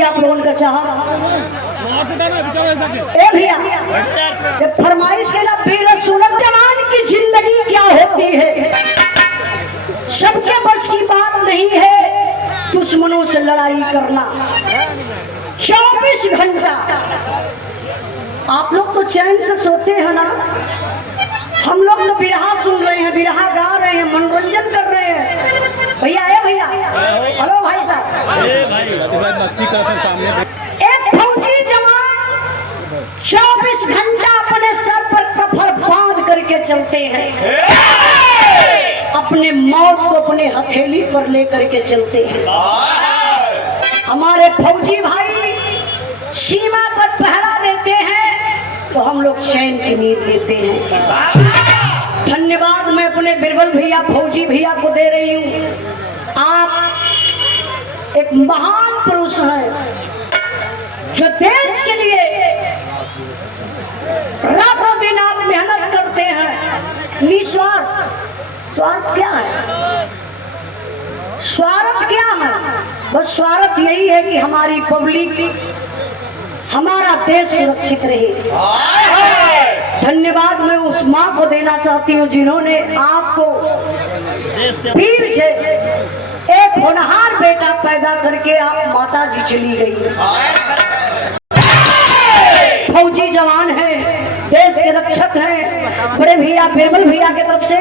भी आप लोगों का चाह ए भैया फरमाइश के ना बेरसूलत जवान की जिंदगी क्या होती है, सबके बस की बात नहीं है दुश्मनों से लड़ाई करना। 24 घंटा आप लोग तो चैन से सोते हैं ना, हम लोग तो बिरहा सुन रहे हैं, बिरहा गा रहे हैं, मनोरंजन कर रहे हैं। भैया ए भैया, हेलो भाई साहब, एक फौजी जवान 24 घंटा अपने सर पर कफर बांध करके चलते हैं, अपने मौत को अपने हथेली पर लेकर के चलते हैं। हमारे फौजी भाई सीमा पर पहरा देते हैं तो हम लोग चैन की नींद लेते हैं। धन्यवाद मैं अपने बिरबल भैया फौजी भैया को दे रही हूँ। आप एक महान पुरुष हैं जो देश के लिए रातों दिन आप मेहनत करते हैं निस्वार्थ। स्वार्थ क्या है? स्वार्थ क्या है? बस स्वार्थ यही है कि हमारी पब्लिक, हमारा देश सुरक्षित रहे। धन्यवाद मैं उस माँ को देना चाहती हूँ जिन्होंने आपको वीर से एक होनहार बेटा पैदा करके आप माता जी चली गई। फौजी जवान है, देश के रक्षक हैं। बड़े भैया बिरबल भैया की तरफ से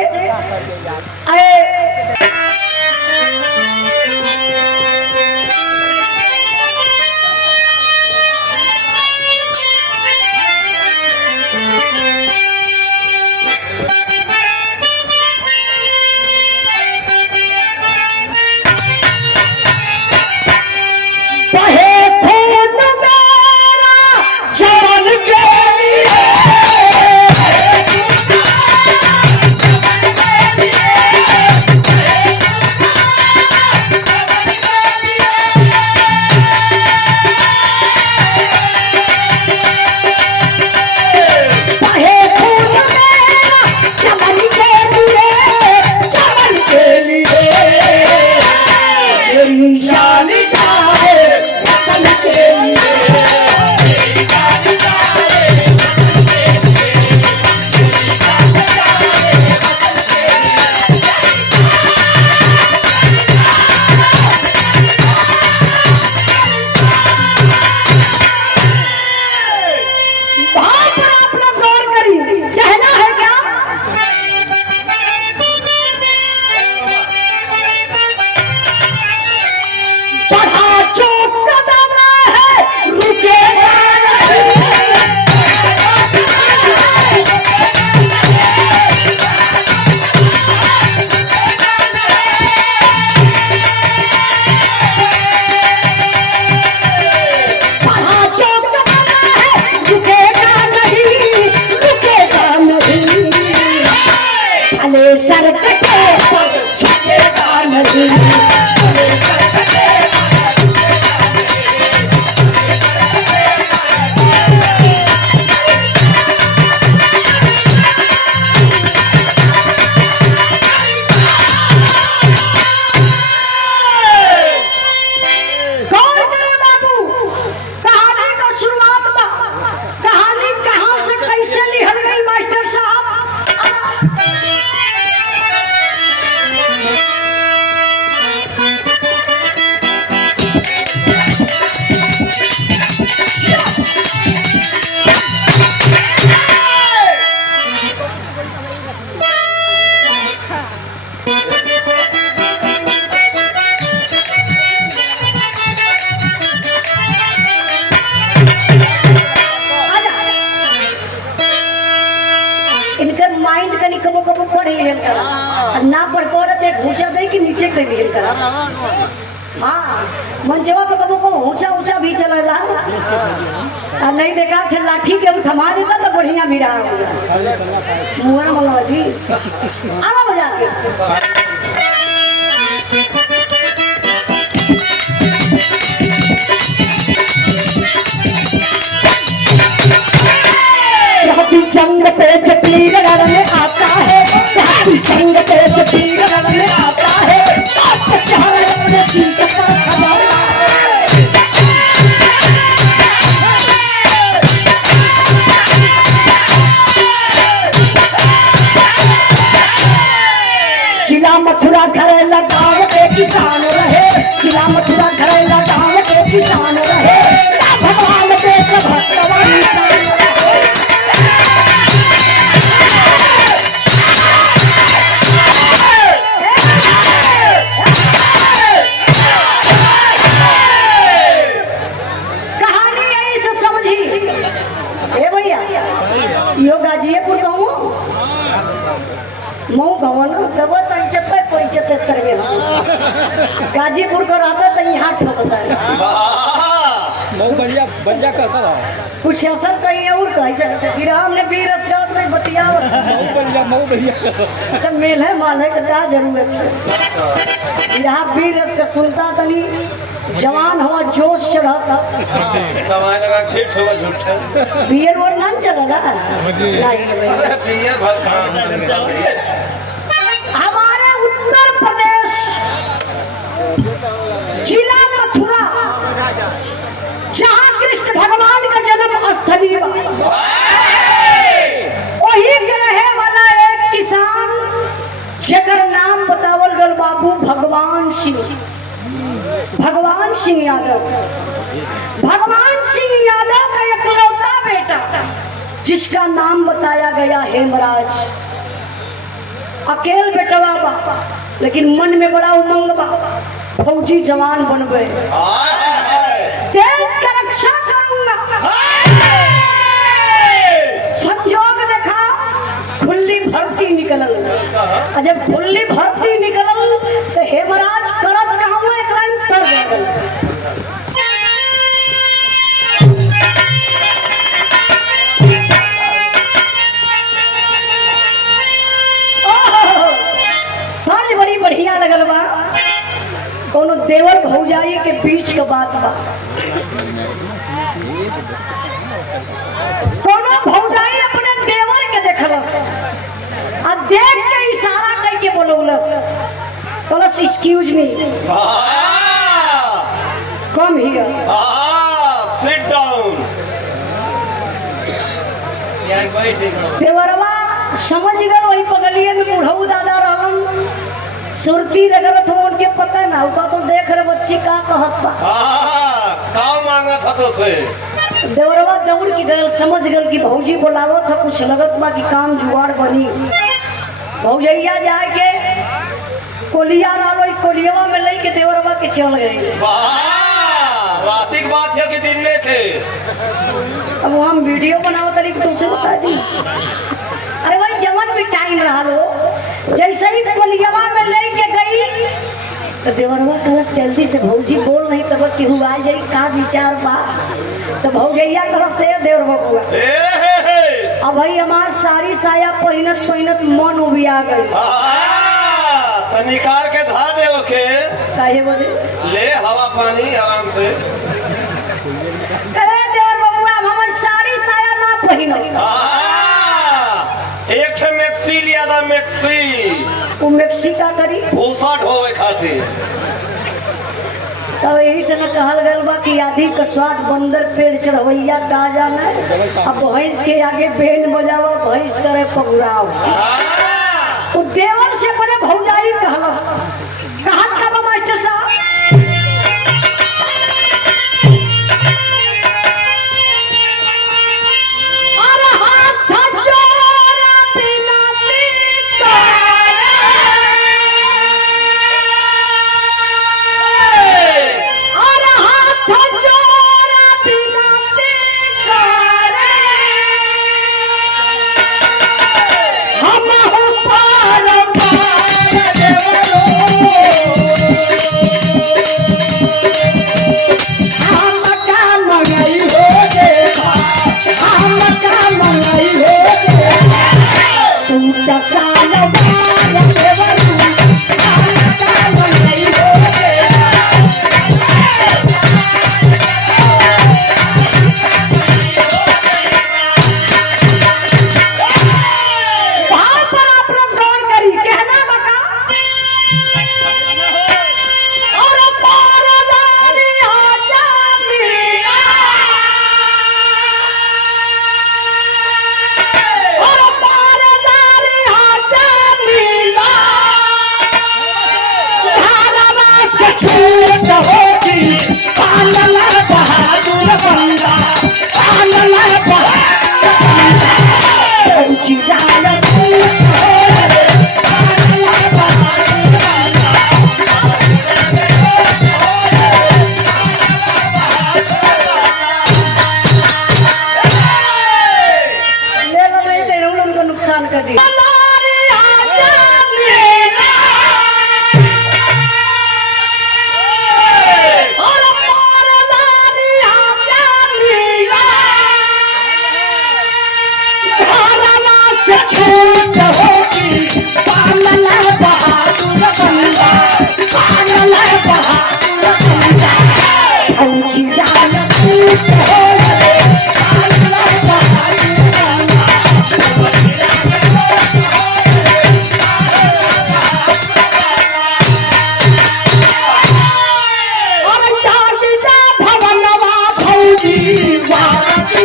ना पढ़ पड़े घूसा दे कि नीचे कर दिए करा। हाँ मंचवा पे कबो को ऊंचा ऊंचा भी चलेला और नहीं देखा फिर लाठी के हम थमा देता तो बढ़िया भी रहा मुहर मंगवा जी आवा बजा के जंग पे जटील लड़ने आता है, जंग पे जटील लड़ने आता है, अपने सीख का खजाना है। घरैला गाँव के किसान रहे, जिला मथुरा घरैला गाँव के किसान रहे, भगवान देश भक्तवा निशान रहे। कहानी यही से समझी। ए भैया यो गाजीपुर कहूँ मऊ कहूँ ना तब पैसे तरह गाजीपुर का रहता तो यहाँ ठोकता है मऊ बढ़िया बढ़िया कहता था कुछ असर कहीं और कैसे गिराम ने भी रस गात नहीं बतियावत मऊ बढ़िया सब मेल है माल है क्या जरूरत है। यहाँ भी रस का सुनता तनी जवान हुआ जोश चढ़ाता समय लगा खेत होगा झूठा बियर वो ना चला हमारे उत्तर प्रदेश जिला मथुरा जहाँ कृष्ण भगवान का जन्म स्थली वही के रहे वाला एक किसान जगर नाम बतावल गल बाबू भगवान सिंह यादव। भगवान सिंह यादव का इकलौता बेटा जिसका नाम बताया गया हेमराज। अकेल बेटवा बा लेकिन मन में बड़ा उमंग बा, फौजी जवान बनबे, देश का रक्षा करूंगा। संयोग देखा खुली भर्ती निकलल, और जब खुली भर्ती निकलल तो हेमराज करत कहूँ एक लाइन तर गल। बड़ी बढ़िया लगल बा, कोनो देवर भौजाई के बीच का बात बा। कोनो भौजाई अपने देवर के देखलस आ देख के इशारा करके बोलौलस, कहलस excuse me come here sit down. देवरवा समझ गए वही पगलिए में बुढ़ऊ दादा रहलन, सुरती रगरत हो उनके पता ना होगा तो देख रहे बच्ची का कहत बा का मांगा था तो से देवरवा दौड़ की गल समझ गल कि भौजी बोलावो था कुछ लगत बा कि काम जुगाड़ बनी। भौजैया जाके कोलिया डालो कोलियावा में ले के देवरवा के चल गए। रात की बात है कि दिन में थे। अब हम वीडियो बनाओ तरी तुमसे बता दी। अरे भाई जवन भी टाइम रहा लो जैसे ही कोलियावा में ले के गई तो देवरवा कहलस जल्दी से भौजी बोल नहीं तब केहू आ जाई का विचार बा। तो भौजैया कहलस से देवर बबुआ अब भाई हमार साड़ी साया पहिनत पहिनत मन उबिया गई तो निकाल के धा दे ओके काहे बोले ले हवा पानी आराम से। अरे देवर बबुआ हमार साड़ी साया ना पहिनो। एक ठे मैक्सी लिया था मैक्सी, वो मैक्सी का करी भूसा ढोवे खातिर। तब यही से न कहल गल बा कि आधी का स्वाद बंदर पेड़ चढ़वैया का जाना। अब भैंस के आगे बेन बजावा भैंस करे पगुराव। वो देवर से बड़े भौजाई कहलस कहा का मास्टर साहब हम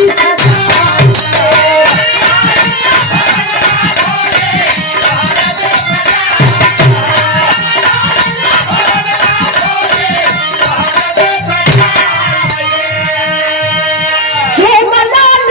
फूली सजाए जो मलाल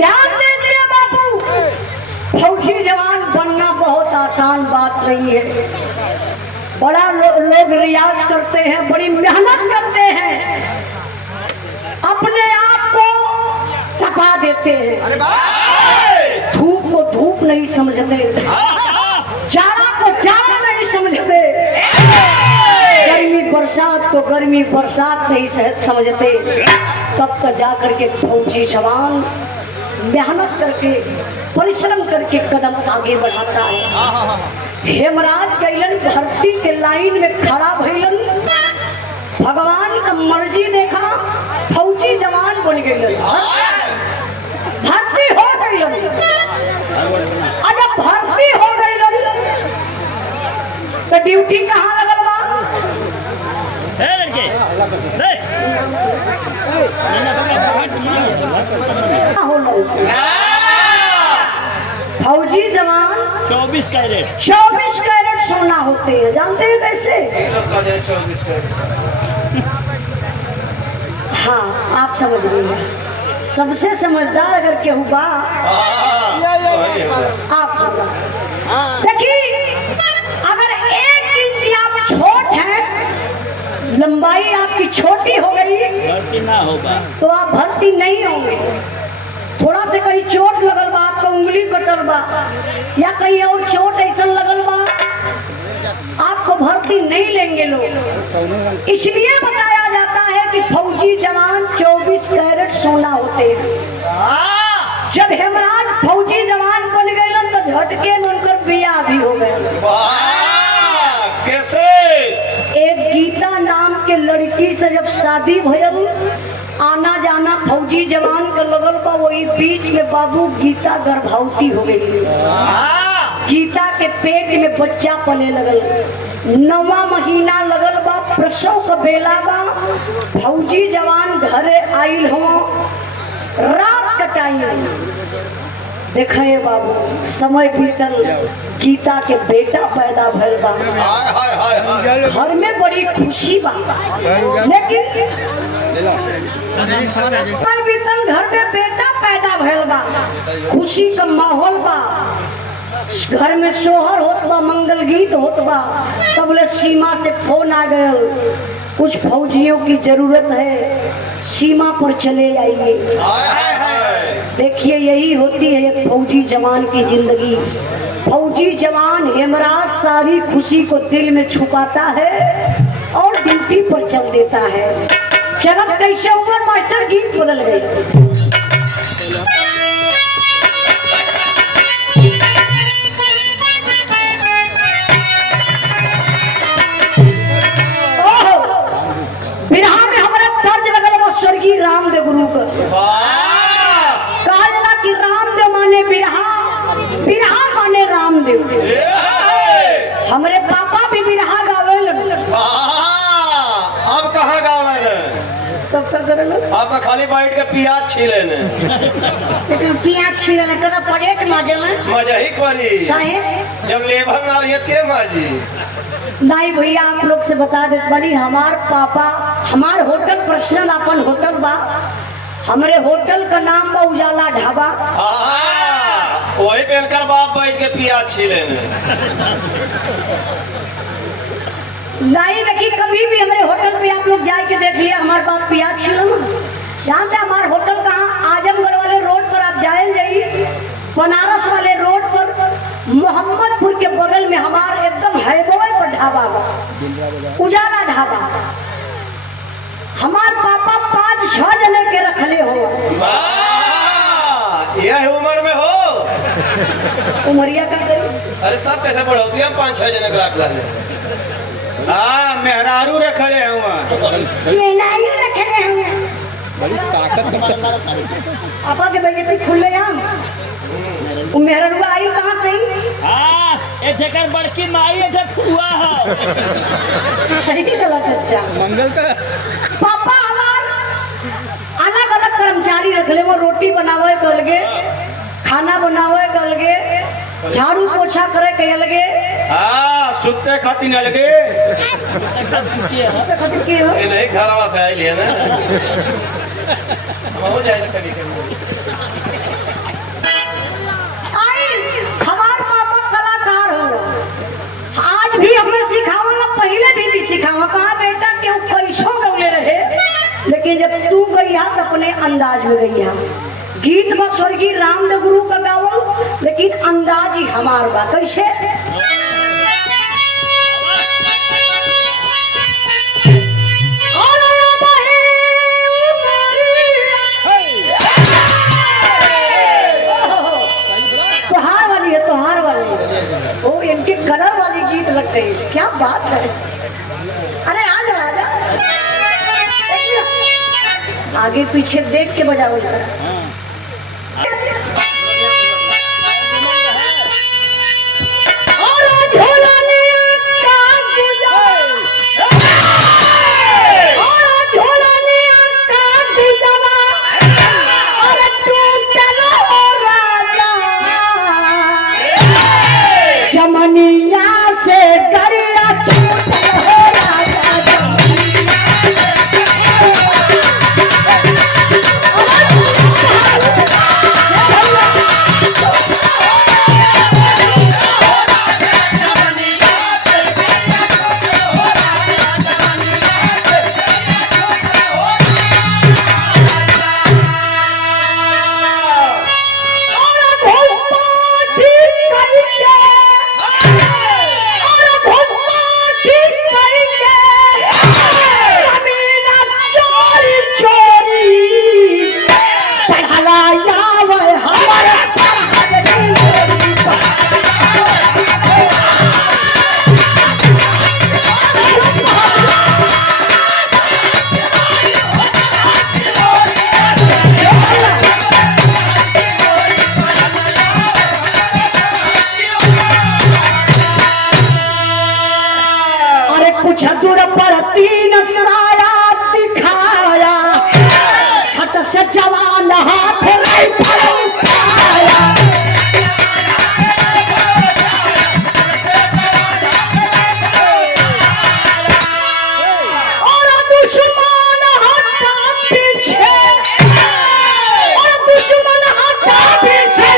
लाल बाबू फौजी जवान बनना बहुत आसान बात नहीं है। बड़ा लोग रियाज करते हैं, बड़ी मेहनत करते हैं, अपने आप को तपा देते हैं। धूप को धूप नहीं समझते, जाड़ा को जाड़ा नहीं समझते, गर्मी बरसात को गर्मी बरसात नहीं समझते। तब तो जाकर के फौजी जवान मेहनत करके परिश्रम करके कदम आगे बढ़ाता है। हेमराज गैलन भर्ती के लाइन में खड़ा भइलन, भगवान का मर्जी देखा, फौजी जवान बन गइलन, भर्ती हो गइलन। जब भर्ती हो गइलन तो ड्यूटी कहाँ लगल बा? फौजी जवान 24 कैरेट सोना होते हैं। जानते हैं कैसे? हाँ, आप समझ गए। सबसे समझदार अगर केहू बा आप होगा। देखिए, अगर 1 इंच आप छोट हैं, लंबाई आपकी छोटी हो गई, भर्ती ना होगा तो आप भर्ती नहीं होंगे। थोड़ा से कहीं चोट लगल बा, आपका उंगली कटल बा, या कहीं और चोट ऐसा लगल बा, आपको भर्ती नहीं लेंगे लोग। इसलिए बताया जाता है कि फौजी जवान 24 कैरेट सोना होते हैं। जब हेमराज फौजी जवान बन गए तो झटके में उनकर बियाह भी हो गए। कैसे? एक गीता नाम के लड़की से जब शादी भयल, आना जाना फौजी जवान का लगल बा, वही बीच में बाबू गीता गर्भवती हो गई। गीता के पेट में बच्चा पले लगल, 9वां महीना लगल बा, प्रसव का बेला बा। फौजी जवान घरे आइल हो, रात कटाई। देखे बाबू, समय बीतल, गीता के बेटा पैदा भइल बा, घर में बड़ी खुशी बा। लेकिन समय बीतल, घर में बेटा पैदा भइल बा, खुशी का माहौल बा, घर में सोहर होत बा, मंगल गीत होत बा। तब ले सीमा से फोन आ गया, कुछ फौजियों की जरूरत है, सीमा पर चले आइए। देखिए, यही होती है एक फौजी जवान की जिंदगी। फौजी जवान हेमराज सारी खुशी को दिल में छुपाता है और ड्यूटी पर चल देता है। चलत कैसे ऊपर मास्टर गीत बदल गई। बिरहा में हमारा तर्ज लगल बा स्वर्गीय रामदेव गुरु का। कहा जाला कि रामदेव माने बिरहा, बिरहा माने रामदेव। हमारे पापा भी बिरहा गावेल। अब कहाँ गावे? तब का करल? आप तो खाली बैठ के प्याज छीले ने। प्याज छीले करा पलेट माजे में मजा ही करी। काहे? जब लेबर ना रहियत के माजी। नहीं भैया, आप लोग से बता देते बड़ी, हमार पापा, हमार होटल पर्सनल अपन होटल बा, हमारे होटल का नाम बा उजाला ढाबा। वही पेलकर बाप बैठ के प्याज छीले ने। नहीं देखी, कभी भी हमारे होटल पे आप लोग जाके देखिए, हमारे बाप प्याज छीलो। जानते हमारे होटल कहाँ? आजमगढ़ वाले रोड पर आप जाए, बनारस वाले रोड में हमार एकदम हाईवे पर ढाबा बा, उजाला ढाबा। हमार पापा 5-6 जने के रखले हो। वाह, यह उम्र में हो। उमरिया का करी। अरे सब कैसे बढ़ोती है 5-6 जने के रख ले। हाँ मेहरारू रखले हुआ। ये नहीं रखले हुए। बड़ी ताकत का पापा के भैया खुले हम। वो मेहररुआ आई कहाँ से? हाँ, एठेकर बड़की माई एठे फुआ है। सही गलत चचा। मंगल का पापा हमार अलग अलग कर्मचारी रखले, वो रोटी बनावे के अलगे, खाना बनावे के अलगे, झाड़ू पोछा करे के अलगे। हाँ सुत्ते खातिर अलगे। तो खातिर के हो? ये नहीं घरवा से आइल है ना। हो जाए कभी कभी। हमार पापा कलाकार हो। आज भी हमें सिखावला, पहले भी सिखावा। कहा बेटा कि वो कैसो गौले रहे, लेकिन जब तू गई तो अपने अंदाज में गई। गीत में स्वर्गीय रामदेव गुरु का गावल, लेकिन अंदाज ही हमार बा। कैसे? तोहार वाली है, तोहार वाली। वो इनके कलर वाली गीत लगते हैं। क्या बात है। अरे आ जा, आ जा। आगे पीछे देख के बजाओ। जमनिया से गरिया छूटल हो राजा। कुछ दूर पर 3 साया दिखाया, छत से जवान हाथ राइफल उठाया। और दुश्मन हटा पीछे, और दुश्मन हटा पीछे।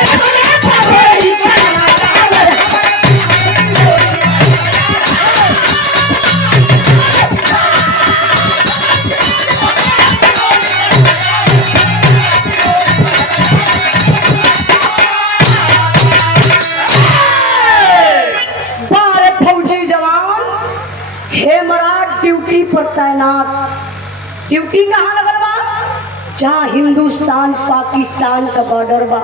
ड्यूटी पर तैनात। ड्यूटी कहाँ लगल बा? जहाँ हिंदुस्तान पाकिस्तान का बॉर्डर बा।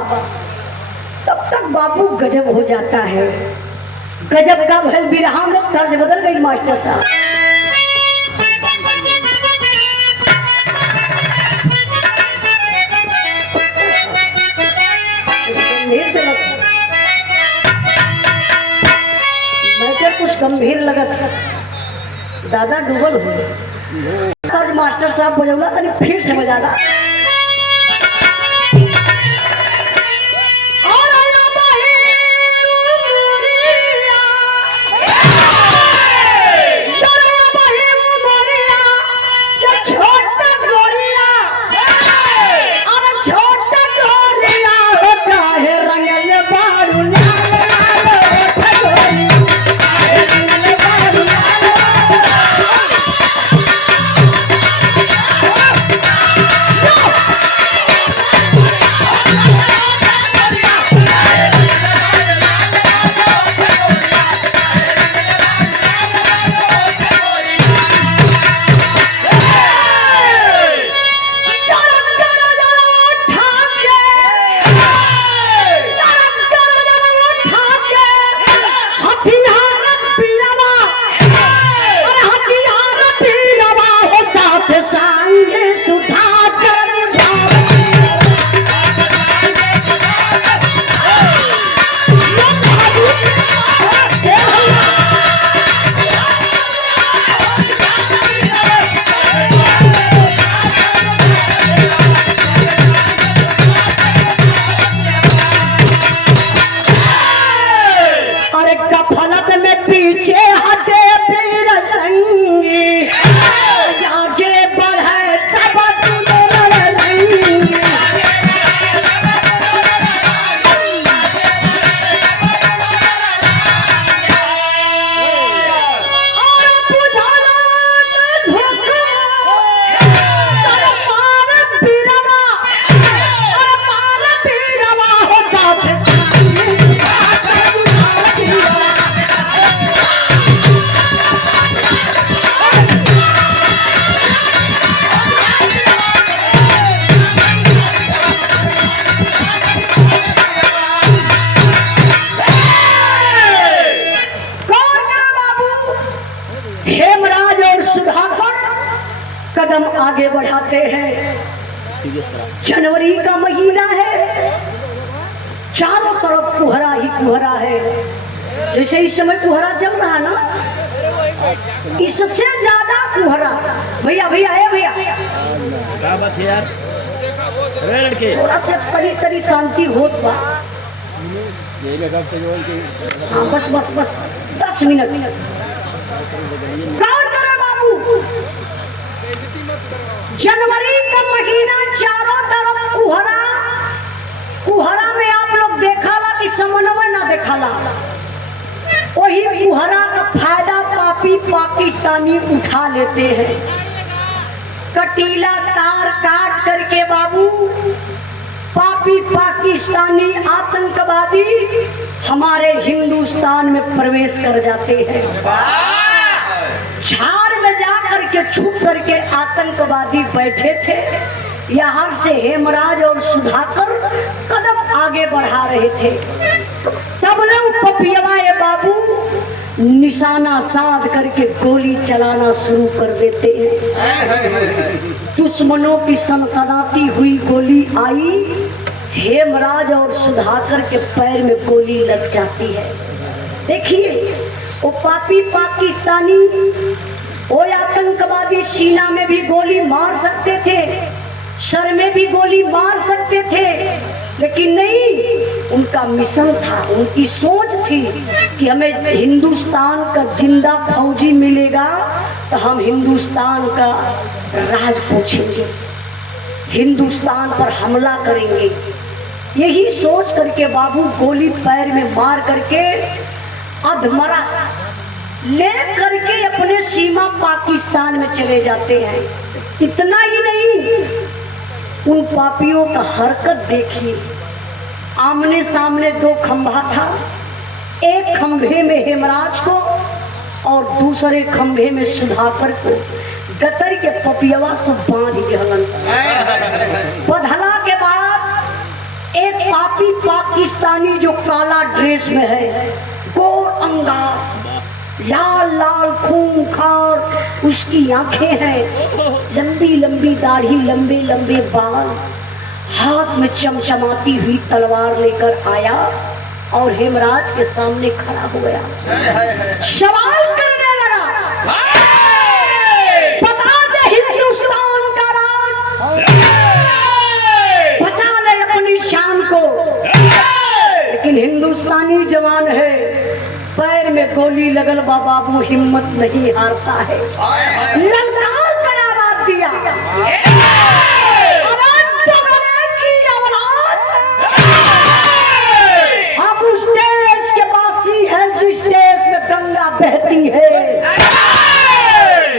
तब तक बाबू गजब हो जाता है। गजब का भल बिरहा में तर्ज बदल गई मास्टर साहब। मैटर कुछ गंभीर लगत है। दादा डूबल हुई। आज मास्टर साहब बजौला तनी फिर से बजा दा। No! कदम आगे बढ़ाते हैं। जनवरी का महीना है, चारों तरफ कुहरा ही कुहरा है। जैसे इस समय कुहरा चल रहा ना, इससे ज्यादा कुहरा। भैया भैया ए भैया, क्या बात है यार, अरे लड़के थोड़ा से तरी तरी शांति होत बा। हाँ बस बस बस 10 मिनट गौर करो बाबू। जनवरी का महीना, चारों तरफ कुहरा। कुहरा में आप लोग देखाला कि समन्वय ना देखाला। वही कुहरा का फायदा पापी पाकिस्तानी उठा लेते हैं। कटीला तार काट करके बाबू पापी पाकिस्तानी आतंकवादी हमारे हिंदुस्तान में प्रवेश कर जाते हैं। झाड़ में जा करके छुप करके आतंकवादी बैठे थे। यहाँ से हेमराज और सुधाकर कदम आगे बढ़ा रहे थे। तब लोग पपियवा ये बाबू निशाना साध करके गोली चलाना शुरू कर देते हैं। दुश्मनों की सनसनाती हुई गोली आई, हेमराज और सुधाकर के पैर में गोली लग जाती है। देखिए वो पापी पाकिस्तानी, वो आतंकवादी सीना में भी गोली मार सकते थे, सर में भी गोली मार सकते थे, लेकिन नहीं, उनका मिशन था, उनकी सोच थी कि हमें हिंदुस्तान का जिंदा फौजी मिलेगा तो हम हिंदुस्तान का राज पूछेंगे, हिंदुस्तान पर हमला करेंगे। यही सोच करके बाबू गोली पैर में मार करके अधमरा ले करके अपने सीमा पाकिस्तान में चले जाते हैं। इतना ही नहीं, उन पापियों का हरकत देखिए। आमने सामने 2 खंभा था, एक खंभे में हेमराज को और दूसरे खंभे में सुधाकर को गतर के पपियवा से बांध दिहलन। बधला के बाद एक पापी पाकिस्तानी जो काला ड्रेस में है, गोर अंगार, लाल लाल खूंखार उसकी आंखें हैं, लंबी लंबी दाढ़ी, लंबे लंबे बाल, हाथ में चमचमाती हुई तलवार लेकर आया और हेमराज के सामने खड़ा हो गया। सवाल करने लगा, बता दे हिंदुस्तान का राज, बचा ले अपनी शान को। लेकिन हिंदुस्तानी जवान है, पैर में गोली लगल बाबू हिम्मत नहीं हारता है। ललकार कर आवाज दिया, हम उस देश के वासी हैं जिस देश में गंगा बहती है।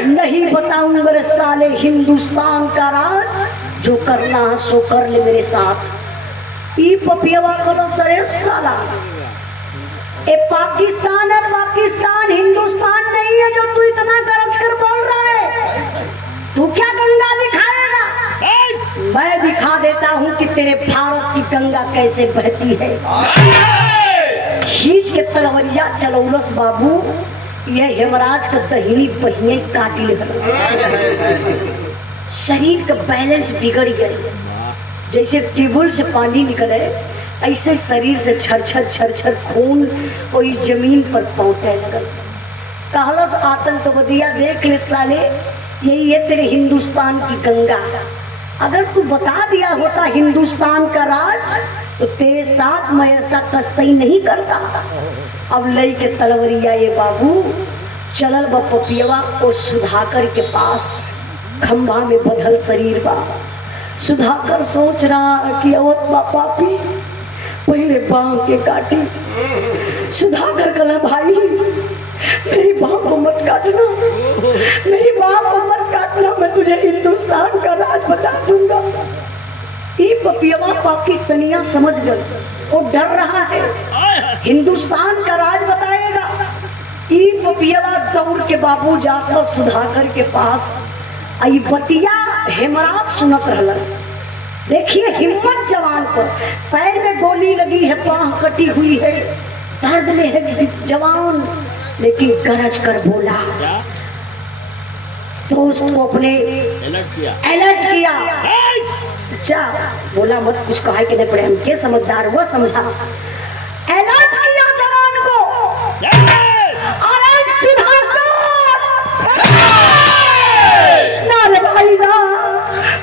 नहीं बताऊंगा रे साले हिंदुस्तान का राज, जो करना है सो कर ले मेरे साथ। ई पपियवा कलो सरे साला, ए पाकिस्तान है, पाकिस्तान हिंदुस्तान नहीं है जो तू इतना गरज कर बोल रहा है। तू क्या गंगा दिखाएगा? मैं दिखा देता हूँ कि तेरे भारत की गंगा कैसे बहती है। खींच के तलवरिया चलौलस बाबू, यह हेमराज का दहिनी पहिए काटी ले, शरीर का बैलेंस बिगड़ गई। जैसे ट्यूबवेल से पानी निकले ऐसे शरीर से छरछर छरछर खून वही जमीन पर पौटे लगल। कहलस आतंकवादिया, देख ले साले, यही है तेरे हिंदुस्तान की गंगा। अगर तू बता दिया होता हिंदुस्तान का राज तो तेरे साथ मैं ऐसा कस्तई नहीं करता। अब लई के तलवरिया ये बाबू चलल बा पपियवा और सुधाकर के पास, खंभा में बदल शरीर बा। सुधाकर सोच रहा कि अवत बा पापी, पहले बाँह के काटी। सुधाकर कहला, भाई मेरी बाँह को मत काटना, मेरी बाँह को मत काटना, मैं तुझे हिंदुस्तान का राज बता दूंगा। ये पपियवा पाकिस्तानिया समझ गए, वो डर रहा है, हिंदुस्तान का राज बताएगा। ये पपियवा दौड़ के बाबू जाकर सुधाकर के पास आई, बतिया हेमराज सुनत रहलन। देखिए हिम्मत जवान को, पैर में गोली लगी है, बाँह कटी हुई है, दर्द में है जवान, लेकिन गरज कर बोला, तो उसको अपने अलर्ट किया। अलर्ट किया। ए! चाचा बोला मत, कुछ कहा कि नहीं पड़े, हम के समझदार वो समझा। अलर्ट किया जवान को, ए! अरे सुधाकर ना रे भाई ना,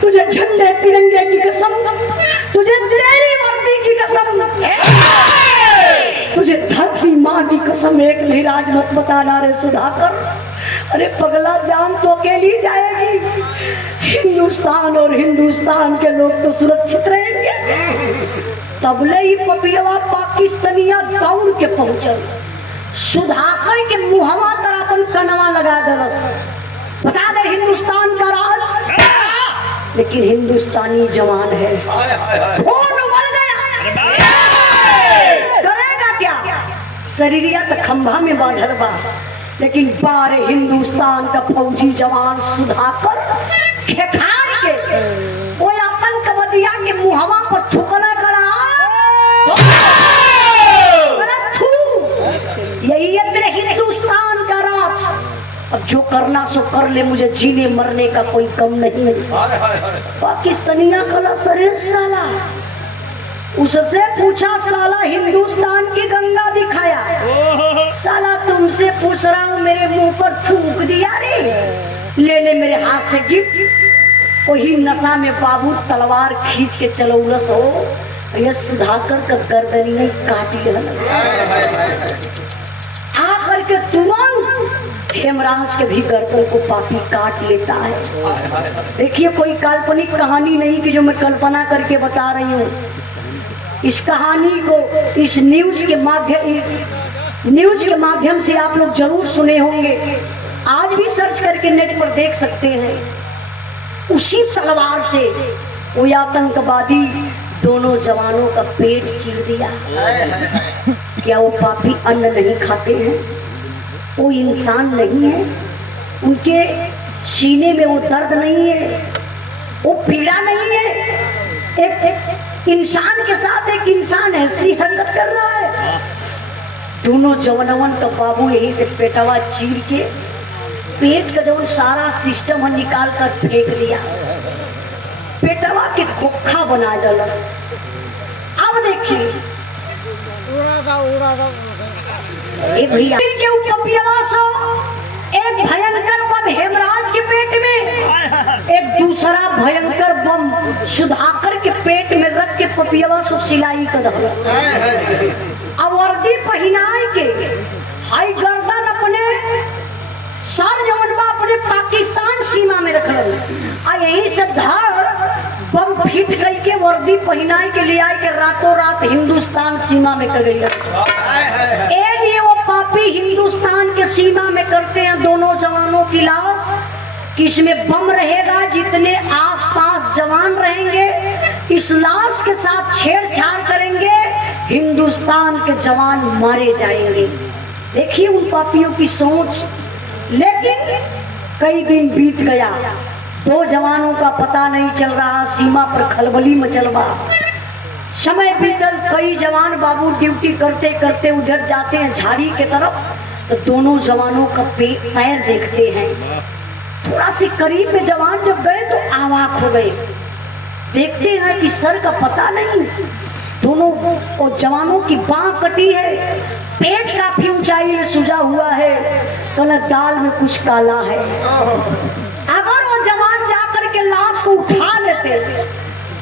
तुझे झंडे तिरंगे की कसम, तुझे तेरी वर्दी की कसम, तुझे धरती माँ की कसम, एक लिहाज मत बताना रे सुधाकर। अरे पगला, जान तो अकेली जाएगी, हिंदुस्तान और हिंदुस्तान के लोग तो सुरक्षित रहेंगे। तबले ही पपियवा पाकिस्तानिया दौड़ के पहुंचल, सुधाकर के मुहवा तर अपन कनवा लगा दलस, बता दे हिंदुस्तान का राज, लेकिन हिंदुस्तानी जवान है, खून उबल गया, करेगा क्या? शरीरिया तो खंभा में बांधल बा, लेकिन बारे हिंदुस्तान का फौजी जवान सुधाकर खेखार के वो आतंकवादिया के मुहवा पर थूकना करा, यही है तेरे हिंदुस्तान का राज। अब जो करना सो कर ले, मुझे जीने मरने का कोई कम नहीं है। पाकिस्तानिया कला सरे साला, उससे पूछा साला हिंदुस्तान की गंगा दिखाया, साला तुमसे पूछ रहा हूँ मेरे मुंह पर थूक दिया रे, ले ले मेरे हाथ से गिफ्ट। वही नशा में बाबू तलवार खींच के चलौलस हो, ये सुधाकर का गर्दनी नहीं काटी आकर के तुरंत हेमराज के भी गर्दन को पापी काट लेता है। देखिए कोई काल्पनिक कहानी नहीं कि जो मैं कल्पना करके बता रही हूँ, इस कहानी को इस न्यूज के माध्यम से आप लोग जरूर सुने होंगे, आज भी सर्च करके नेट पर देख सकते हैं। उसी तलवार से वो आतंकवादी दोनों जवानों का पेट चीर दिया। क्या वो पापी अन्न नहीं खाते हैं? वो इंसान नहीं है? उनके सीने में वो दर्द नहीं है, वो पीड़ा नहीं है? एक इंसान के साथ एक इंसान ऐसी हरकत कर रहा है। दोनों जवानवन का बाबू यही से पेटवा चीर के पेट का जो सारा सिस्टम है निकाल कर फेंक दिया, पेटवा के खोखा बना दलस। अब देखिए ए भैया के ऊपर सो एक भयंकर बम हेमराज के पेट में, एक दूसरा भयंकर बम सुधाकर के पेट में रख के पपियवा सो सिलाई कर अब वर्दी पहनाए के हाई गर्दन अपने सर जमनवा अपने पाकिस्तान सीमा में रखल आ यही से धड़ बम फिट गई के वर्दी पहनाए के ले आए के रातों रात हिंदुस्तान सीमा में कर गई। लिए वो पापी हिंदुस्तान के सीमा में करते हैं दोनों जवानों की लाश, किसमें बम रहेगा, जितने आसपास जवान रहेंगे इस लाश के साथ छेड़छाड़ करेंगे, हिंदुस्तान के जवान मारे जाएंगे। देखिए उन पापियों की सोच। लेकिन कई दिन बीत गया, दो जवानों का पता नहीं चल रहा, सीमा पर खलबली मचल रहा। समय बीतल, कई जवान बाबू ड्यूटी करते करते उधर जाते हैं झाड़ी के तरफ, तो दोनों जवानों का पैर देखते हैं। थोड़ा सी करीब में जवान जब गए तो आवाक हो गए, देखते हैं कि सर का पता नहीं, दोनों को जवानों की बांह कटी है, पेट काफी ऊंचाई में सुजा हुआ है, कल दाल में कुछ काला है। अगर वो जवान जाकर के लाश को उठा लेते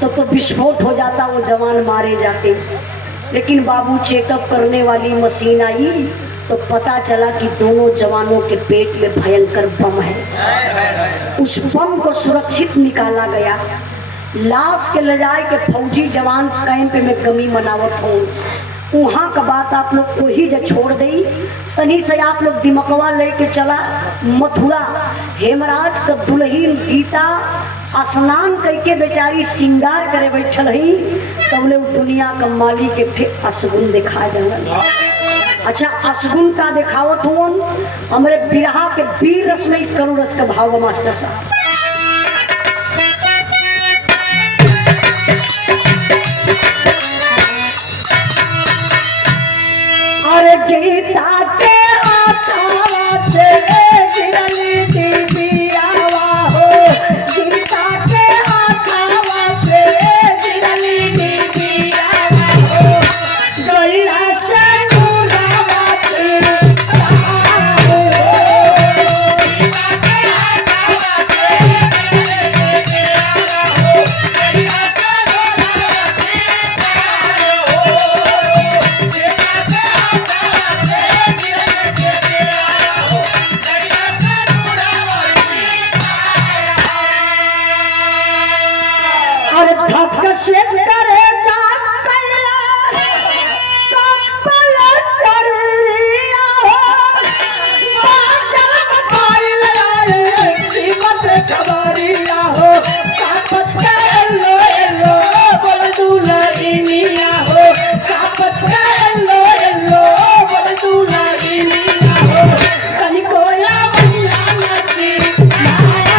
तो विस्फोट हो जाता, वो जवान मारे जाते। लेकिन बाबू चेकअप करने वाली मशीन आई तो पता चला कि दोनों जवानों के पेट में भयंकर बम है। उस बम को सुरक्षित निकाला गया, लाश के ले जाए के फौजी जवान कैंप में गमी मनावत हो। वहाँ का बात आप लोग को ही जब छोड़ दी, तनी से आप लोग दिमकवा लेके चला मथुरा। हेमराज का दुल्हन गीता स्नान करके बेचारी श्रृंगार करे बैठल ही, तब ले दुनिया का मालिक के थे असगुन दिखा देगा। अच्छा असगुन का दिखावत हो हमारे बिरहा के वीर रस में करुण रस का भाव मास्टर साहब। और गीता के आत्मा से गिरली दिव्या गईला से नूरावा और धक से करे जा कैला कंपल शरीरिया हो बाजल पाइल आए सीमत खबरिया हो कापत लो लो बोल दुलहिनिया हो कापत लो लो बोल दुलहिनिया हो कनी कोया बनिया नची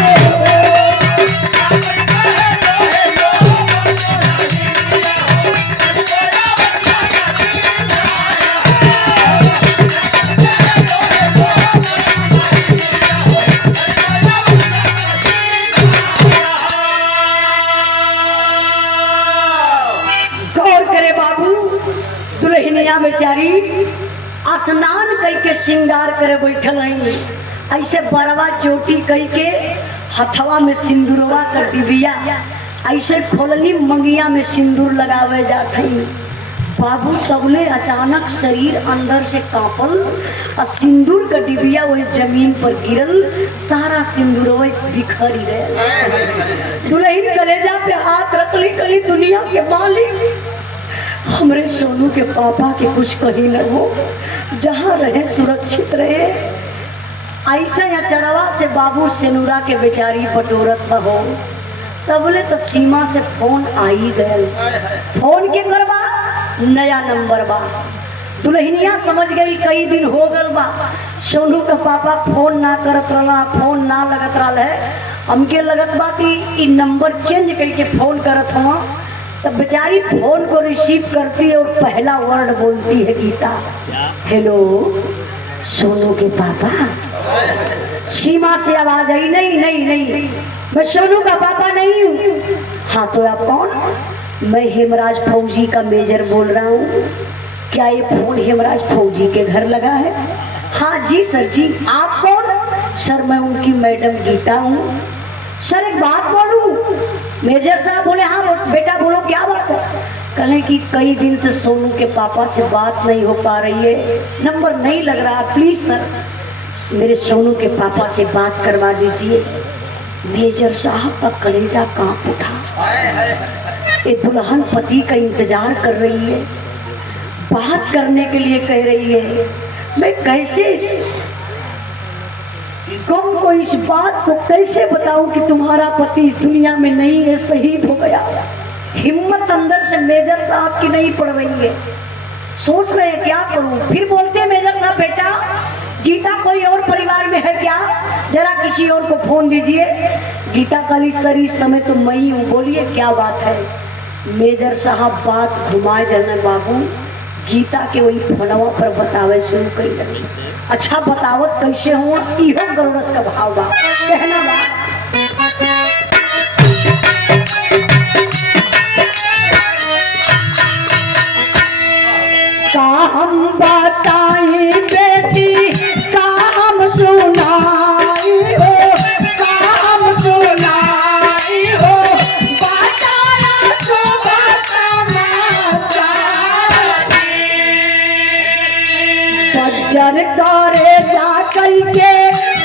गौर करे बाबू दुल्हनिया बेचारी स्नान कई के श्रृंगार करे बैठल हई ऐसे बरवा चोटी कई के हथवा में सिंदूरवा का डिबिया ऐसे खोलनी मंगिया में सिंदूर लगावे जात हई बाबू तबले अचानक शरीर अंदर से कांपल और सिंदूर का डिबिया वही जमीन पर गिरल सारा सिंदूर बिखरी गया दुल्हन कलेजा पे हाथ रखली कली दुनिया के मालिक हमरे सोनू के पापा के कुछ कहीं न हो जहाँ रहे सुरक्षित रहे ऐसा या चरवा से बाबू सेनुरा के बेचारी बटोरत न हो तबले तो सीमा से फोन आई गए फोन के करवा नया नंबर बा दुल्हनिया समझ गई कई दिन हो गल बा सोनू का पापा फोन ना करत रहा फोन ना लगत रहा है हमके लगत बा कि इ नंबर चेंज करके फोन करत हुआ तब बेचारी फोन को रिसीव करती है और पहला वर्ड बोलती है गीता हेलो सोनू के पापा सीमा से आवाज आई नहीं नहीं नहीं मैं सोनू का पापा नहीं हूँ हाँ तो आप कौन मैं हेमराज फौजी का मेजर बोल रहा हूँ क्या ये फोन हेमराज फौजी के घर लगा है हाँ जी सर जी आप कौन सर मैं उनकी मैडम गीता हूँ सर एक बात बोलूं मेजर साहब बोले हाँ बेटा बोलो क्या बात है कहें कि कई दिन से सोनू के पापा से बात नहीं हो पा रही है नंबर नहीं लग रहा प्लीज सर मेरे सोनू के पापा से बात करवा दीजिए मेजर साहब का कलेजा कांप उठा ये दुल्हन पति का इंतजार कर रही है बात करने के लिए कह रही है मैं कैसे को इस बात को कैसे बताऊं कि तुम्हारा पति इस दुनिया में नहीं है शहीद हो गया हिम्मत अंदर से मेजर साहब की नहीं पड़ रही है सोच रहे हैं क्या करूं फिर बोलते हैं मेजर साहब बेटा गीता कोई और परिवार में है क्या जरा किसी और को फोन दीजिए गीता काली सर इस समय तो मैं ही हूँ बोलिए क्या बात है मेजर साहब बात घुमाए देने बाबू गीता के वही फोनवा पर बतावे शुरू कर लगी अच्छा बतावत कैसे हूँ इहो गरुड़स का भाव बा कहना बा का हम बताई बेटी का हम सुनाई हो का हम सुनाई हो बताया सुबह बज्जर करे जा करके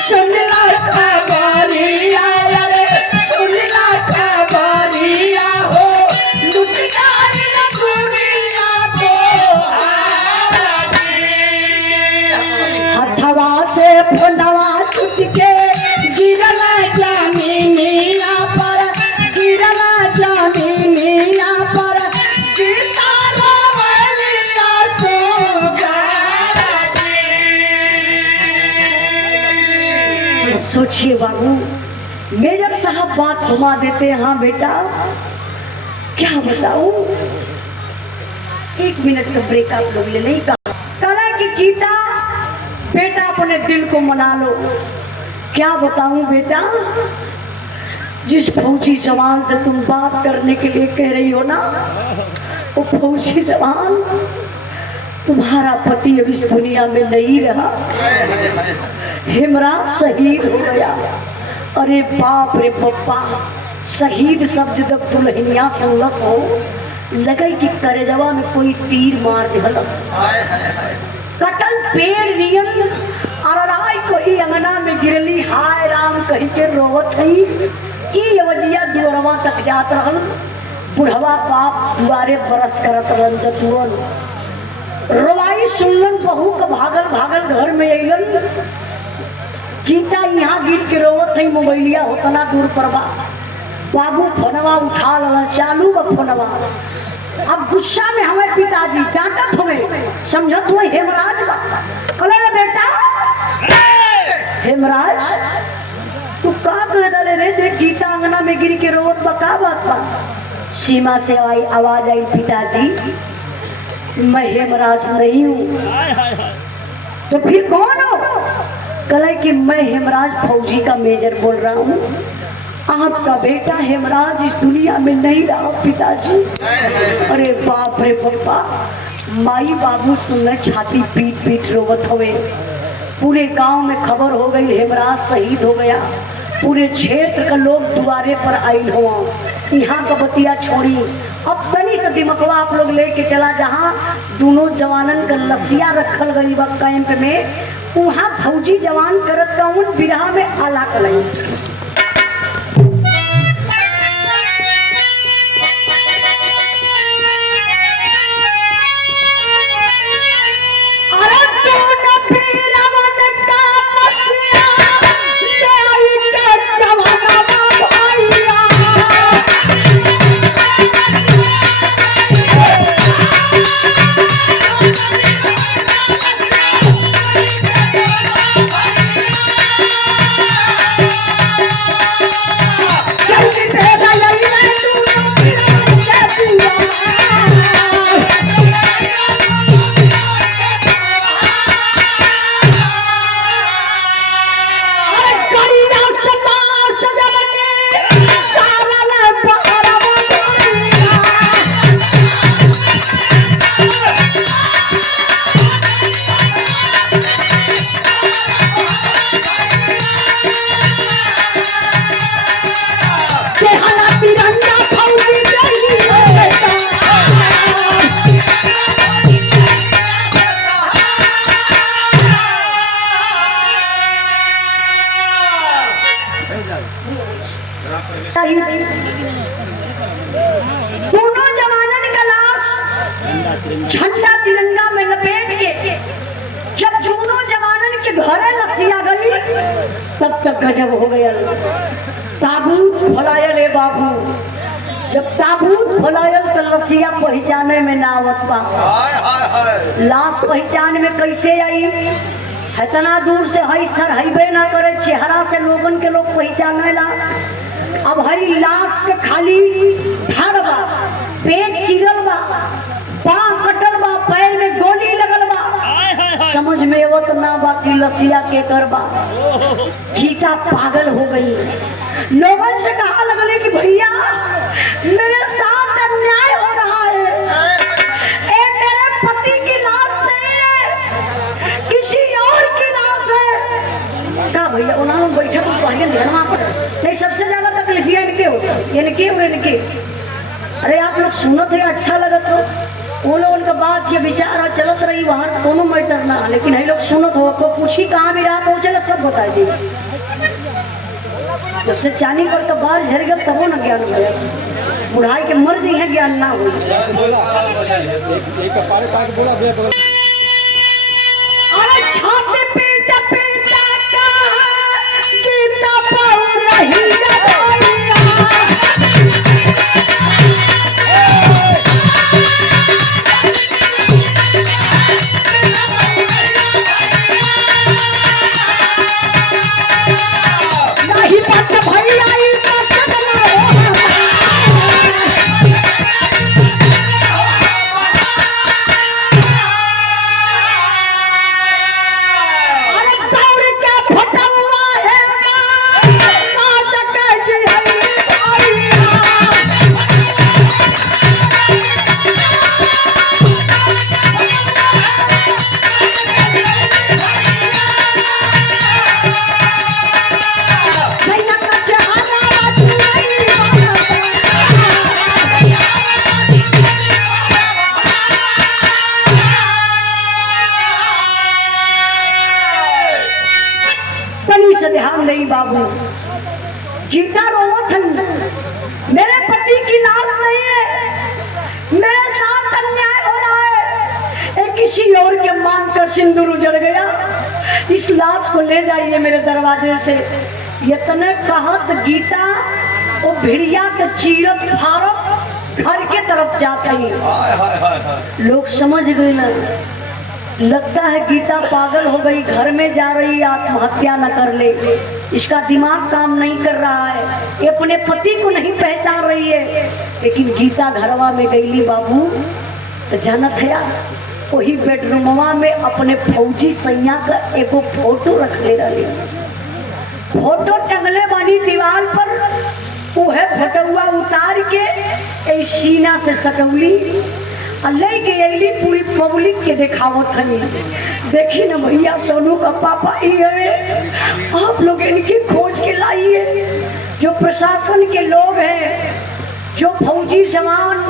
सुनला खबरिया रे सुनला खबरिया हो लुट गई दुनिया को हथवा से फोनवा छूट के गिरल जमीनिया पर गिरल जमीनिया पर गीता रोवलिया सोचिए बाबू मेजर साहब बात घुमा देते हैं हाँ बेटा क्या बताऊं 1 मिनट का ब्रेक आप लोग ले नहीं कहा कि गीता बेटा अपने दिल को मना लो क्या बताऊं बेटा जिस फौजी जवान से तुम बात करने के लिए कह रही हो ना वो फौजी जवान तुम्हारा पति अब इस दुनिया में नहीं रहा, हेमराज शहीद हो गया। अरे बाप रे पप्पा, शहीद शब्द जब दुल्हनिया सुनलस हो, लगे कि करेजवा में कोई तीर मार दिलस। कटल पेड़ नियन अरराई कोई अंगना में गिरली, हाय राम कही के रोवत हई। ई वजिया दुअरवा तक जात रहल, बुढ़वा बाप दुआरे बरस करत रहन। जतुअन रोवाई सुनलन, बहू का भागल भागल घर में अइलन। गीता यहाँ गिर के रोवत हई, मोबाइलिया होतना दूर पर बा। बाबू फोनवा उठा लला, चालू बा फोनवा। अब गुस्सा में हमें पिताजी डांटत हमें, समझत हुए हेमराज बा। कहले रे बेटा, हेमराज तू का कह दले रे? देख गीता अंगना में गिर के रोवत बा, का बात बा? सीमा से आई आवाज आई, पिताजी मैं हेमराज नहीं हूँ। तो फिर कौन हो? कहले कि मैं हेमराज फौजी का मेजर बोल रहा हूँ। आपका बेटा हेमराज इस दुनिया में नहीं रहा पिताजी। अरे बाप रे पप्पा, माई बाबू सुनने छाती पीट पीट रोवत हुए। पूरे गांव में खबर हो गई हेमराज शहीद हो गया। पूरे क्षेत्र का लोग दुआरे पर आयल हो। यहाँ का बतिया छोड़ी, अब तनी से दिमकवा आप लोग लेके चला जहाँ दोनों जवानन का लसिया रखल गई बा कैंप में, वहाँ फौजी जवान करत का उन बिरहा में आला कलई। दोनों जवानन का लाश झंडा तिरंगा में लपेट के जब दोनों जवानन के घरे लसिया गई, तब तक गजब हो गया। ताबूत खोलायल है बाबू, जब ताबूत खोलायल तो लसिया पहचाने में ना आवत बा। लाश पहचान में कैसे आई? इतना दूर से हई सर हईबे ना करे, चेहरा से लोगन के लोग पहचाने ला। अब हई लाश के खाली धड़ बा, पेट चिरल बा, पाँव कटल बा, पैर में गोली लगल बा। समझ में आवत ना बा कि लसिया के कर बा। गीता पागल हो गई, लोगन से कहा लगले कि भैया मेरे साथ अन्याय हो रहा है, ए मेरे पति की लाश नहीं है, किसी और की लाश है। का भैया उन्होंने बैठे तो पहले ध्यान पर नहीं, सबसे ज्यादा तकलीफ इनके होती, इनके और इनके। अरे आप लोग सुनत है, अच्छा लगत हो, वो लोग उनका बात ये विचार चलत रही वहाँ, दोनों मैटर ना, लेकिन हम लोग सुनत हो को पूछी कहाँ भी रहा पहुँचे सब बता दी। जब से चानी पर का बार झर गया तबो ना ज्ञान हो, बुढ़ाई के मर्जी है ज्ञान ना हो। अरे छाती पीटा पीटा का गीता पाऊ रही गई बाबू। गीता रोवत हन, मेरे पति की लाश नहीं है, मेरे साथ अन्याय हो रहा है, किसी और के मांग का सिंदूर उजड़ गया, इस लाश को ले जाइए मेरे दरवाजे से। इतने कहत गीता वो भिड़िया के चीरत फारत घर के तरफ जाती। लोग समझ गए ना, लगता है गीता पागल हो गई, घर में जा रही आत्महत्या न कर ले, इसका दिमाग काम नहीं कर रहा है, ये अपने पति को नहीं पहचान रही है। लेकिन गीता घरवा में गईली बाबू तो जानत है यार, वही बेडरूमवा में अपने फौजी सैया का एगो फोटो रख ले रही, फोटो टंगले बानी दीवार पर, वह फोटोवा उतार के सीना से सटौली लेके अली पूरी पब्लिक के दिखावत हनी। देखी ना भैया सोनू का पापा ही है, आप लोग इनकी खोज के लाइए। जो प्रशासन के लोग हैं, जो फौजी जवान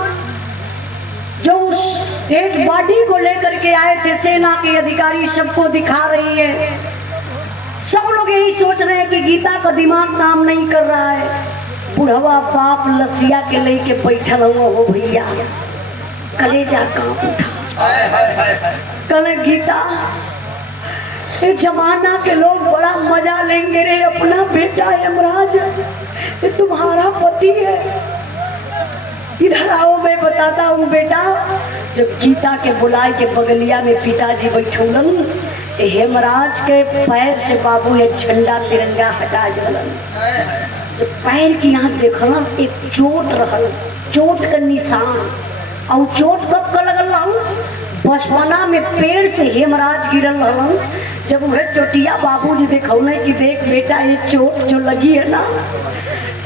जो उस डेड बॉडी को लेकर के आए थे, सेना के अधिकारी सबको दिखा रही है। सब लोग यही सोच रहे हैं कि गीता का दिमाग काम नहीं कर रहा है। बुढ़वा बाप लसिया के लेके बैठल हो भैया, कलेजा कांप उठा। कल गीता, ये जमाना के लोग बड़ा मजा लेंगे रे, अपना बेटा यमराज ये तुम्हारा पति है, इधर आओ मैं बताता हूँ बेटा। जब गीता के बुलाए के बगलिया में पिताजी बैठौलन, हेमराज के पैर से बाबू ये झंडा तिरंगा हटा दिलन। जब पैर की यहाँ देखल एक चोट रहल, चोट का निशान, और चोट कब का लगल रहल, बचपना में पेड़ से हेमराज गिरल रहल। जब वह चोटिया बाबूजी देखौले कि देख बेटा ये चोट जो लगी है ना,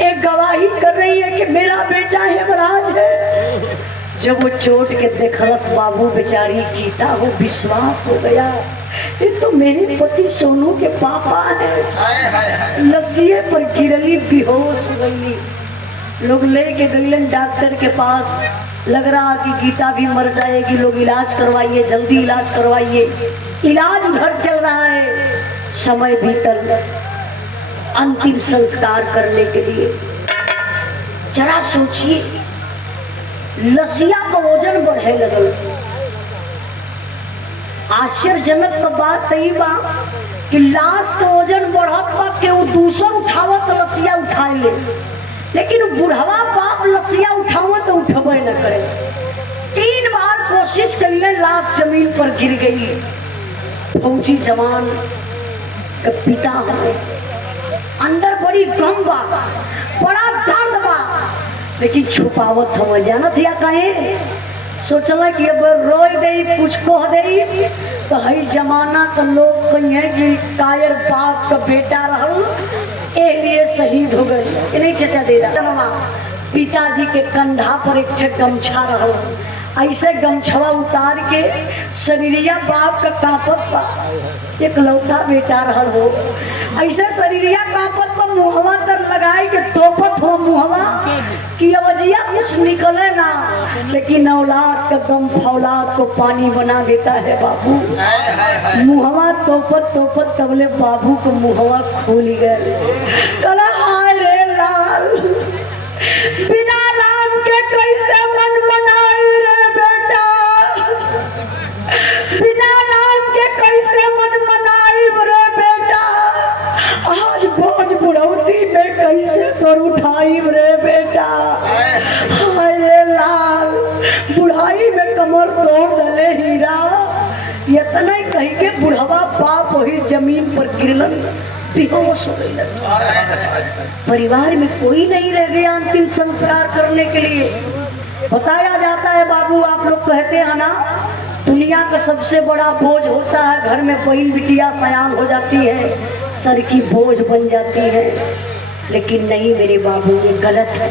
एक गवाही कर रही है कि मेरा बेटा हेमराज है। जब वो चोट के देखलस बाबू बेचारी गीता, वो विश्वास हो गया ये तो मेरे पति सोनू के पापा है। लसिए पर गिरली, बेहोश हो गई। लोग लेके गईलन डॉक्टर के पास, लग रहा कि गीता भी मर जाएगी, लोग इलाज करवाइए, जल्दी इलाज करवाइए। इलाज उधर चल रहा है, समय बीतल अंतिम संस्कार करने के लिए। जरा सोचिए, लसिया का वजन बढ़े लगल। आश्चर्यजनक का बात तई बा कि लाश का वजन बढ़त बा के वो दूसर उठावत लसिया उठाए ले, लेकिन बुढ़वा बाप लसिया उठावत तो उठबे न करे। 3 बार कोशिश कईले, लाश जमीन पर गिर गई। फौजी जवान का पिता है, अंदर बड़ी गम बा, बड़ा दर्द बा, लेकिन छुपावत हम जानत या कहे। सोचल कि अब रोई दे, कुछ कह दे तो हई जमाना का लोग कहे कि कायर बाप का बेटा रहल, ए लिए शहीद हो गए। नहीं चाचा दे रहा, पिताजी के कंधा पर एक गमछा रहल, ऐसे गमछवा उतार के शरीरिया बाप का कांपत बा, एक लौता बेटा रहल हो, ऐसे शरीरिया कांपत बा, मुहवा तर लगाए के तोपत हो मुहवा कि अवजिया कुछ निकले ना, लेकिन औलाद का गम फौलाद को पानी बना देता है बाबू। मुहवा तोपत तोपत तबले बाबू को मुहवा खोल गए। कला हाय रे लाल, बिना राम के कैसे मन मनाई रे बेटा, बिना राम के कैसे मन मनाई रे बेटा, आज बोझ बुढ़ौती में कैसे सर उठाई रे बेटा। हाय रे लाल, बुढ़ाई में कमर तोड़ डले हीरा। इतना ही कही के बुढ़वा बाप वही जमीन पर गिरलन, बेहोश हो गई। परिवार में कोई नहीं रह गया अंतिम संस्कार करने के लिए। बताया जाता है बाबू, आप लोग कहते हैं ना, दुनिया का सबसे बड़ा बोझ होता है घर में बहन बिटिया सयान हो जाती है, सर की बोझ बन जाती है। लेकिन नहीं मेरे बाबू, ये गलत है।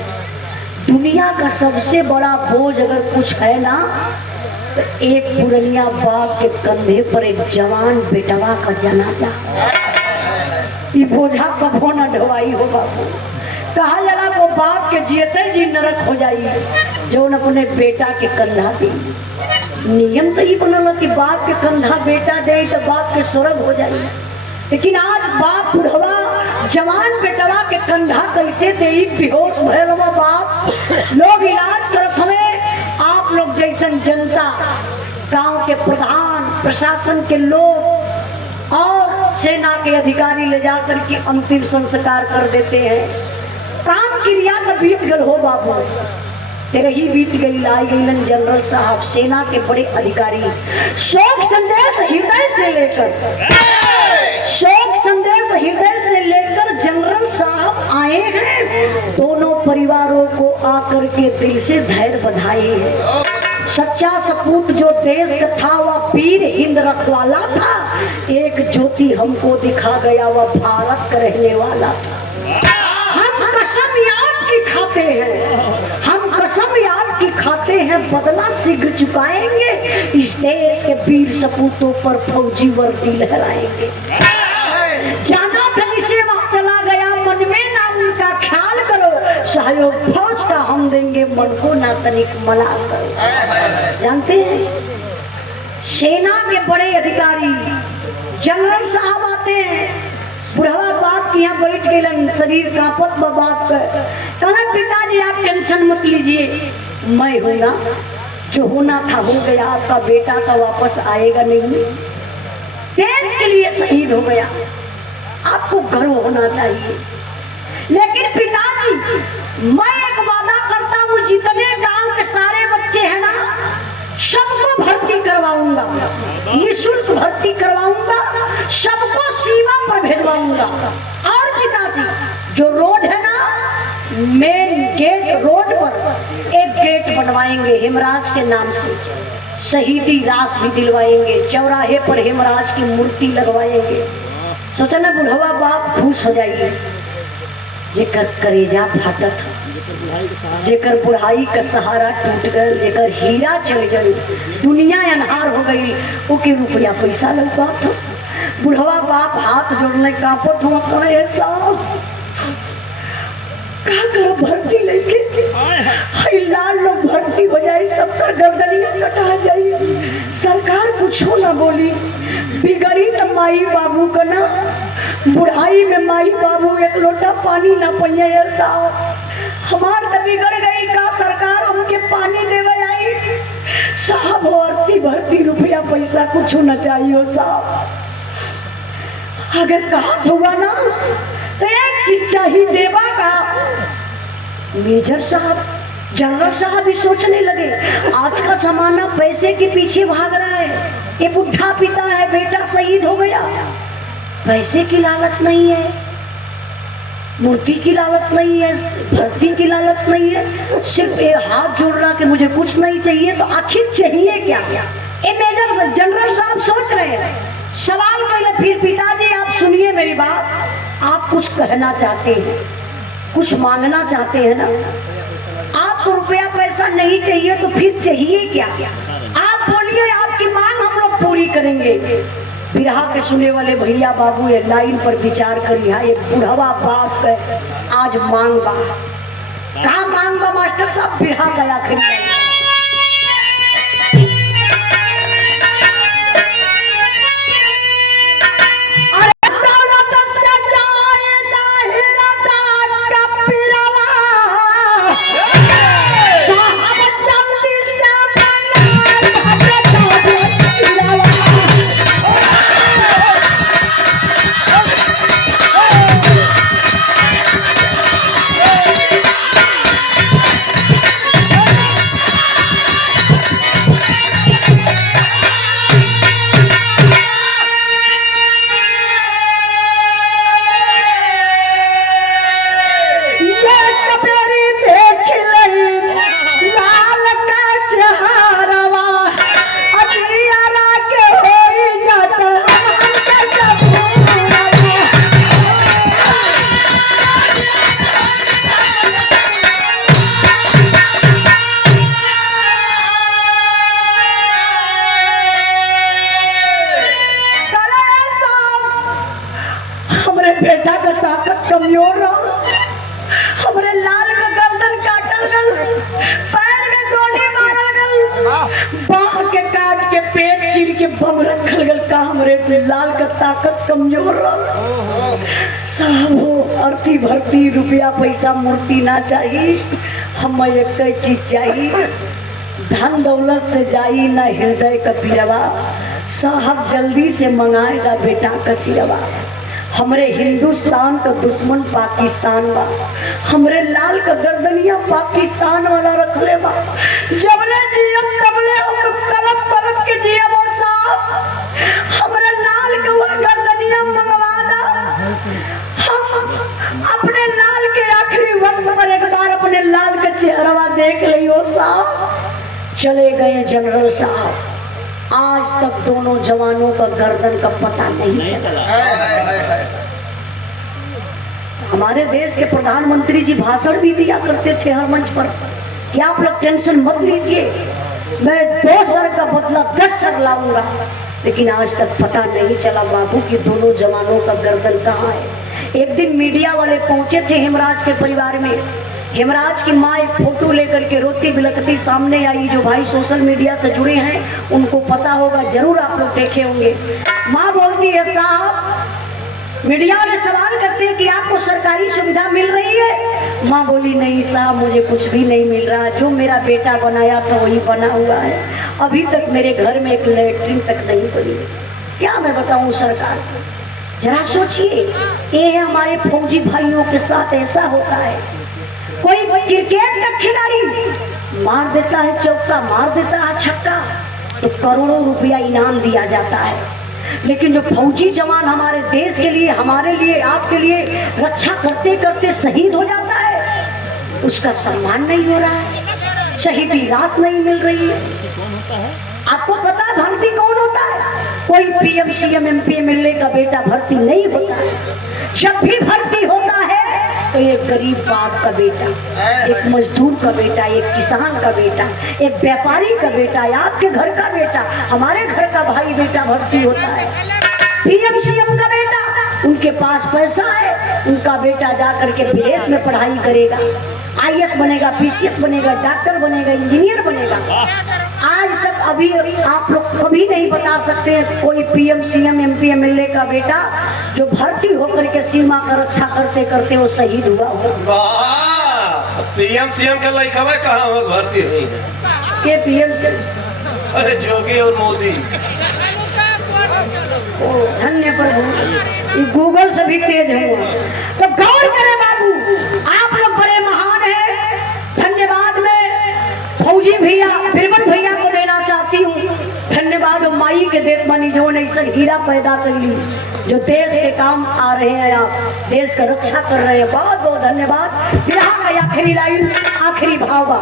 दुनिया का सबसे बड़ा बोझ अगर कुछ है ना, तो एक पुरनिया बाप के कंधे पर एक जवान बेटवा का जनाजा। ये बोझा कभो न ढवाई हो बाबू। कहा जला वो बाप के जियते जी नरक हो जाइए जो अपने बेटा के कंधा दी। नियम तो ये बनल कि बाप के कंधा बेटा दे तो बाप के स्वर्ग हो जाइए, लेकिन आज बाप बुढ़वा जवान बेटवा के कंधा कैसे दे बेहोश भैरवा बाप। लोग इलाज करत हमें, आप लोग जैसन जनता, गांव के प्रधान, प्रशासन के लोग और सेना के अधिकारी ले जाकर के अंतिम संस्कार कर देते हैं। काम क्रिया तो बीत गल हो बाबू, तेरे ही बीत गई। लाई गई जनरल साहब, सेना के बड़े अधिकारी, शोक संदेश हृदय से लेकर, शोक संदेश हृदय से लेकर जनरल साहब आए हैं। दोनों परिवारों को आकर के दिल से धैर्य बधाई है। सच्चा सपूत जो देश का था वह वीर हिंद रखवाला था। एक ज्योति हमको दिखा गया वह भारत का रहने वाला था। हम कसम याद की खाते हैं, हम कसम याद की खाते हैं, बदला शीघ्र चुकाएंगे। इस देश के वीर सपूतों पर फौजी वर्दी लहराएंगे। जाना था जिसे वहां चला गया, मन में ना उनका ख्याल करो। सहयोग फौज का हम देंगे, मन को ना तनिक मलाल करो। जानते हैं सेना के बड़े अधिकारी जनरल साहब आते हैं। बुढ़वा बाप के यहाँ बैठ गए, शरीर कांपत बाप का। कहना पिताजी आप टेंशन मत लीजिए, मैं हूं ना, जो होना था हो गया। आपका बेटा तो वापस आएगा नहीं, देश के लिए शहीद हो गया, आपको गर्व होना चाहिए। लेकिन पिताजी मैं एक वादा करता हूँ, जितने गांव के सारे बच्चे हैं ना सबको भर्ती करवाऊंगा, निःशुल्क भर्ती करवाऊंगा, सबको सीमा पर भेजवाऊंगा। और पिताजी जो रोड है ना, मेन गेट रोड पर एक गेट बनवाएंगे हेमराज के नाम से, शहीदी रास भी दिलवाएंगे, चौराहे पर हेमराज की मूर्ति लगवाएंगे। सोचा ना बुढ़वा बाप खुश हो जाइए। जेकर करेजा फाटत, जेकर बुढ़ाई का सहारा टूट गए, जेकर हीरा चल गई, दुनिया अनहार हो गई, ओके रुपया पैसा लग बात था। बुढ़वा बाप हाथ जोड़ने कांपत हुआ कहे साहब का कर भर्ती लेके हई लाल लोग भर्ती हो जाए, सबका गर्दनिया कटा जाए, सरकार कुछो ना बोली। बिगड़ी तो माई बाबू का ना, बुढ़ाई में माई बाबू एक लोटा पानी ना पिए साहब। हमार तो बिगड़ गई का, सरकार हमके पानी देवे आई साहब। भर्ती भर्ती रुपया पैसा कुछ ना चाहिए साहब। अगर कहा हुआ ना तो एक चीज चाहिए देवा का। मेजर साहब जनरल साहब भी सोचने लगे, आज का जमाना पैसे के पीछे भाग रहा है। ये बुढ़ा पिता है, बेटा शहीद हो गया, पैसे की लालच नहीं है, मूर्ति की लालच नहीं है, भर्ती की लालच नहीं है, सिर्फ ये हाथ जोड़ रहा कि मुझे कुछ नहीं चाहिए। तो आखिर चाहिए क्या? ये मेजर जनरल साहब सोच रहे हैं। सवाल पहले फिर पिताजी आप सुनिए मेरी बात, आप कुछ कहना चाहते हैं, कुछ मांगना चाहते हैं ना, आपको रुपया पैसा नहीं चाहिए तो फिर चाहिए क्या? आप बोलिए, आपकी मांग हम लोग पूरी करेंगे। बिरहा के सुने वाले भैया बाबू ये लाइन पर विचार करिए। एक बुढ़वा बाप के आज मांग बा, कहा मांग बा मास्टर साहब? बिरहा का आखिरी बेटा का ताकत कमजोर रहा, हमारे लाल का गर्दन काटल गल, पैर में गोली मारल गल, बाह के काट के पेट चीर के बम रखल गल का हमरे लाल का ताकत कमजोर रहा साहब हो अर्थी भर्ती रुपया पैसा मूर्ति ना चाहिए हम एक चीज चाहिए धन दौलत से जाई ना हृदय का पीरवा साहब जल्दी से मंगाएगा बेटा का सिरवा हमरे हिंदुस्तान का दुश्मन पाकिस्तान बा हमरे लाल का गर्दनिया पाकिस्तान वाला रख ले बा जबले जियम तबले हम कलप कलप के जियम साहब हमरे लाल का वो गर्दनिया मंगवा दा हम अपने लाल के आखिरी वक्त पर एक बार अपने लाल का चेहरा देख लियो साहब चले गए जनरल साहब आज तक दोनों जवानों का गर्दन का पता नहीं चला हमारे देश के प्रधानमंत्री जी भाषण भी दिया करते थे हर मंच पर कि आप लोग टेंशन मत लीजिए मैं 2 सर का बदला 10 सर लाऊंगा लेकिन आज तक पता नहीं चला बाबू कि दोनों जवानों का गर्दन कहाँ है। एक दिन मीडिया वाले पहुंचे थे हेमराज के परिवार में हेमराज की माँ एक फोटो लेकर के रोती बिलखती सामने आई जो भाई सोशल मीडिया से जुड़े हैं उनको पता होगा जरूर आप लोग देखे होंगे। माँ बोलती है साहब मीडिया वाले सवाल करते हैं कि आपको सरकारी सुविधा मिल रही है माँ बोली नहीं साहब मुझे कुछ भी नहीं मिल रहा जो मेरा बेटा बनाया था वही बना हुआ है अभी तक मेरे घर में एक लैट्रिन तक नहीं बनी क्या मैं बताऊँ सरकार जरा सोचिए ये है हमारे फौजी भाइयों के साथ ऐसा होता है कोई क्रिकेट का खिलाड़ी मार देता है चौका मार देता है छक्का तो करोड़ों रुपया इनाम दिया जाता है लेकिन जो फौजी जवान हमारे देश के लिए हमारे लिए आपके लिए रक्षा करते करते शहीद हो जाता है उसका सम्मान नहीं हो रहा है शहीदी रास नहीं मिल रही है। आपको पता है भर्ती कौन होता है कोई पीएम सीएम एमपी एमएलए का बेटा भर्ती नहीं होता है जब भी भर्ती होता है तो एक गरीब बाप का बेटा एक मजदूर का बेटा एक किसान का बेटा एक व्यापारी का बेटा या आपके घर का बेटा हमारे घर का भाई बेटा भर्ती होता है पीएम सीएम का बेटा उनके पास पैसा है उनका बेटा जा करके विदेश में पढ़ाई करेगा आईएएस बनेगा पीसीएस बनेगा डॉक्टर बनेगा इंजीनियर बनेगा आज तक अभी आप लोग कभी नहीं बता सकते हैं कोई पीएम सीएम एमपी एमएलए का बेटा जो भर्ती होकर के सीमा का रक्षा करते करते वो शहीद हुआ होगा पीएम सीएम का लड़का कहाँ हो भर्ती हुई है के पीएम सीएम अरे जोगी और मोदी ओ धन्य प्रभु ये गूगल से भी तेज है तो गौर करें बाबू आप लोग बड़े महान हैं धन्यवाद मैं फौजी भैया बिरबल भैया को देना चाहती हूँ धन्यवाद माई के देत बनी जो ने ऐसा हीरा पैदा कर ली जो देश के काम आ रहे हैं आप देश का रक्षा कर रहे हैं बहुत बहुत धन्यवाद। बिहार का आखिरी लाइन आखिरी भाव बा